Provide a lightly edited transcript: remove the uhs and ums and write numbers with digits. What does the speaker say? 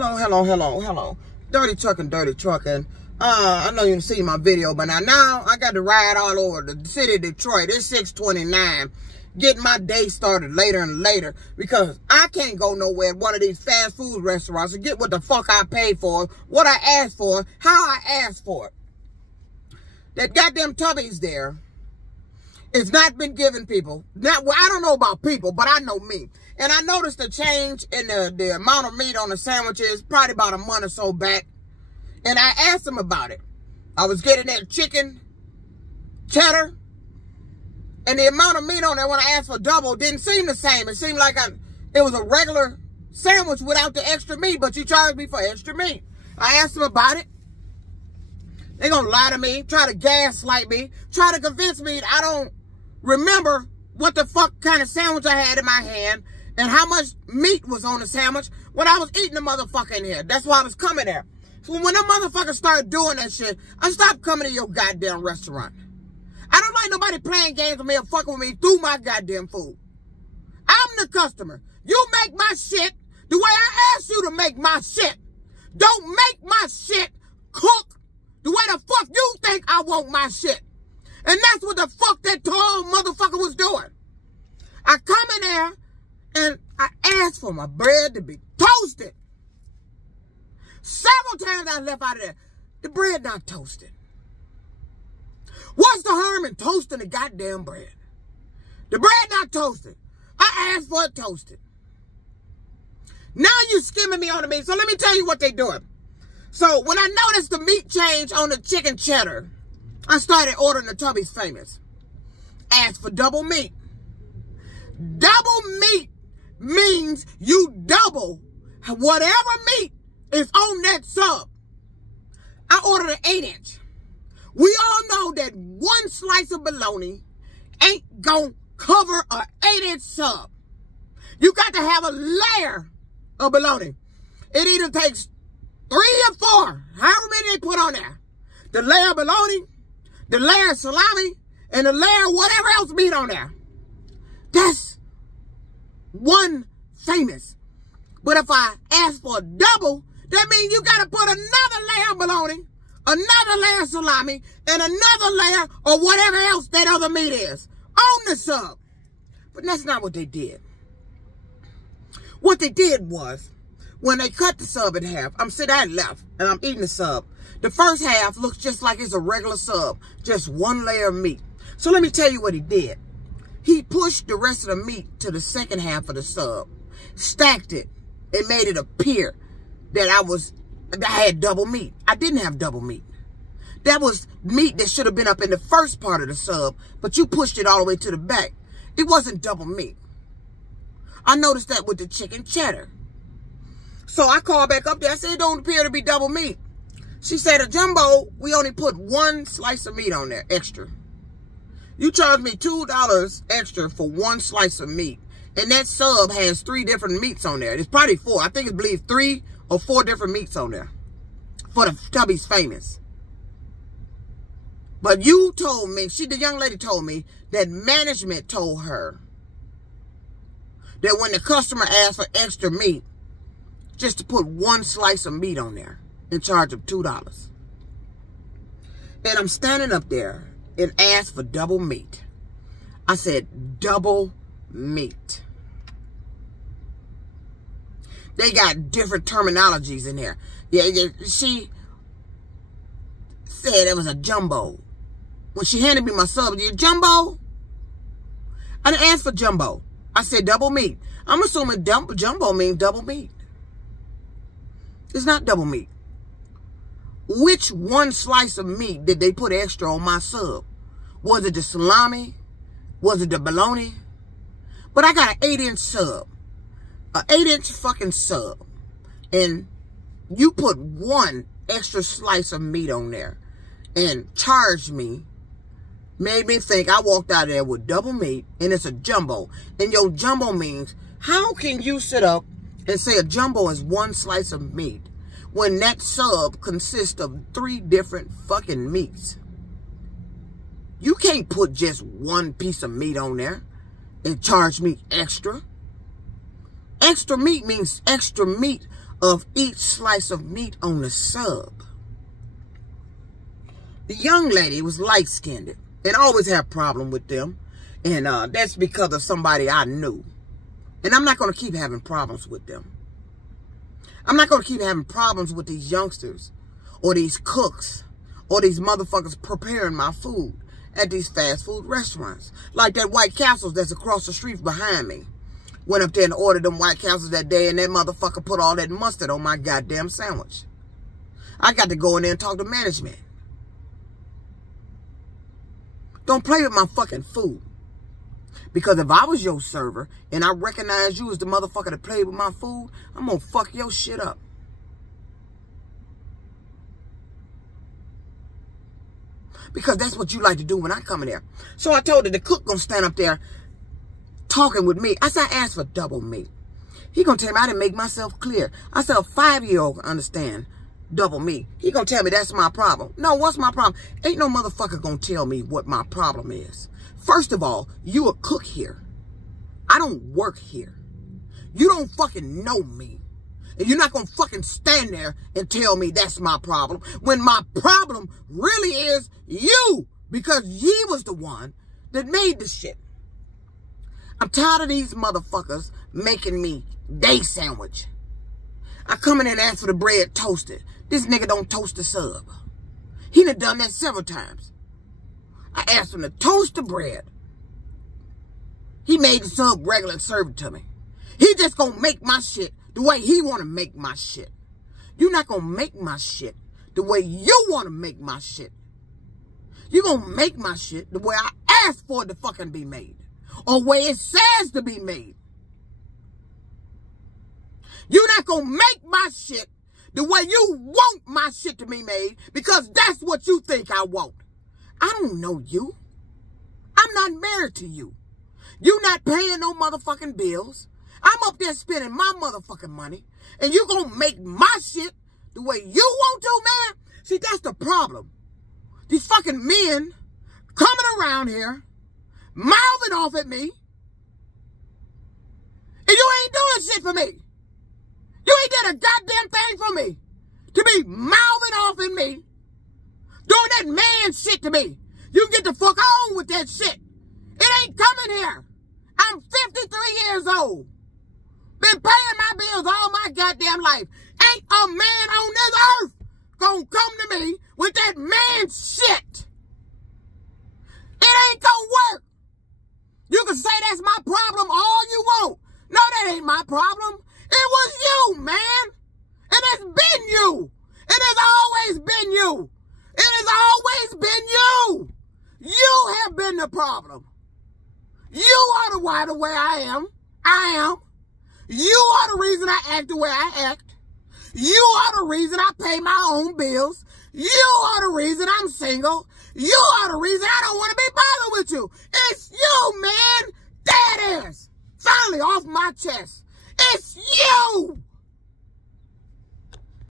Hello. Dirty trucking. I know you didn't see my video, but now I got to ride all over the city of Detroit. It's 6:29. Getting my day started later and later because I can't go nowhere at one of these fast food restaurants and get what the fuck I paid for, what I asked for, how I asked for it. That goddamn Tubby's there. It's not been given people. Now, well, I don't know about people, but I know me. And I noticed a change in the amount of meat on the sandwiches probably about a month or so back. And I asked them about it. I was getting that chicken, cheddar, and the amount of meat on there when I asked for double didn't seem the same. It seemed like it was a regular sandwich without the extra meat, but you charged me for extra meat. I asked them about it. They're going to lie to me, try to gaslight me, try to convince me I don't remember what the fuck kind of sandwich I had in my hand and how much meat was on the sandwich when I was eating the motherfucker in here. That's why I was coming there. So when them motherfuckers started doing that shit, I stopped coming to your goddamn restaurant. I don't like nobody playing games with me or fucking with me through my goddamn food. I'm the customer. You make my shit the way I asked you to make my shit. Don't make my shit cook the way the fuck you think I want my shit. And that's what the fuck that tall motherfucker was doing. I come in there and I asked for my bread to be toasted. Several times I left out of there. The bread not toasted. What's the harm in toasting the goddamn bread? The bread not toasted. I asked for it toasted. Now you skimming me on the meat. So let me tell you what they doing. So when I noticed the meat change on the chicken cheddar, I started ordering the Tubby's Famous. Asked for double meat. Double meat means you double whatever meat is on that sub. I ordered an 8-inch. We all know that one slice of bologna ain't gonna cover an 8-inch sub. You got to have a layer of bologna. It either takes 3 or 4, however many they put on there. The layer of bologna, the layer of salami, and the layer of whatever else meat on there. That's one Famous. But if I ask for a double, that means you got to put another layer of bologna, another layer of salami, and another layer of whatever else that other meat is on the sub. But that's not what they did. What they did was, when they cut the sub in half, I'm sitting there left, and I'm eating the sub. The first half looks just like it's a regular sub, just one layer of meat. So let me tell you what he did. He pushed the rest of the meat to the second half of the sub, stacked it, and made it appear that I had double meat. I didn't have double meat. That was meat that should have been up in the first part of the sub, but you pushed it all the way to the back. It wasn't double meat. I noticed that with the chicken cheddar. So I called back up there. I said, it don't appear to be double meat. She said, a jumbo, we only put one slice of meat on there, extra. You charged me $2 extra for one slice of meat. And that sub has 3 different meats on there. It's probably 4. I think it's believe 3 or 4 different meats on there for the Tubby's Famous. But you told me, the young lady told me that management told her that when the customer asked for extra meat, just to put one slice of meat on there in charge of $2. And I'm standing up there and asked for double meat. I said, double meat. They got different terminologies in there. Yeah, she said it was a jumbo. When she handed me my sub, you jumbo? I didn't ask for jumbo. I said double meat. I'm assuming jumbo means double meat. It's not double meat. Which one slice of meat did they put extra on my sub? Was it the salami? Was it the bologna? But I got an 8-inch sub. An 8-inch fucking sub. And you put one extra slice of meat on there and charged me. Made me think I walked out of there with double meat and it's a jumbo. And your jumbo means, how can you sit up and say a jumbo is one slice of meat when that sub consists of 3 different fucking meats? You can't put just one piece of meat on there and charge me extra. Extra meat means extra meat of each slice of meat on the sub. The young lady was light-skinned and always had a problem with them. And that's because of somebody I knew. And I'm not going to keep having problems with them. I'm not going to keep having problems with these youngsters or these cooks or these motherfuckers preparing my food at these fast food restaurants. Like that White Castles that's across the street behind me. Went up there and ordered them White Castles that day, and that motherfucker put all that mustard on my goddamn sandwich. I got to go in there and talk to management. Don't play with my fucking food. Because if I was your server and I recognize you as the motherfucker that played with my food, I'm gonna fuck your shit up. Because that's what you like to do when I come in there. So I told her the cook gonna stand up there talking with me. I said, I asked for double meat. He gonna tell me I didn't make myself clear. I said, a 5-year-old can understand double meat. He gonna tell me that's my problem. No, what's my problem? Ain't no motherfucker gonna tell me what my problem is. First of all, you a cook here. I don't work here. You don't fucking know me. And you're not gonna fucking stand there and tell me that's my problem when my problem really is you, because he was the one that made the shit. I'm tired of these motherfuckers making me day sandwich. I come in and ask for the bread toasted. This nigga don't toast the sub. He done done that several times. I asked him to toast the bread. He made the sub regular and served it to me. He just gonna make my shit the way he wanna make my shit. You're not gonna make my shit the way you wanna make my shit. You gonna make my shit the way I asked for it to fucking be made. Or way it says to be made. You're not gonna make my shit the way you want my shit to be made because that's what you think I want. I don't know you. I'm not married to you. You not paying no motherfucking bills. I'm up there spending my motherfucking money. And you gonna make my shit the way you want to, man? See, that's the problem. These fucking men coming around here, mouthing off at me. And you ain't doing shit for me. You ain't did a goddamn thing for me. To be mouthing off at me. Doing that man shit to me. You get the fuck on with that shit. It ain't coming here. I'm 53 years old. Been paying my bills all my goddamn life. Ain't a man on this earth gonna come to me with that man shit. It ain't gonna work. You can say that's my problem all you want. No, that ain't my problem. It was you, man. And it's been you. It has always been you. It has always been you. You have been the problem. You are the way I am. I am. You are the reason I act the way I act. You are the reason I pay my own bills. You are the reason I'm single. You are the reason I don't want to be bothered with you. It's you, man. There it is. Finally off my chest. It's you.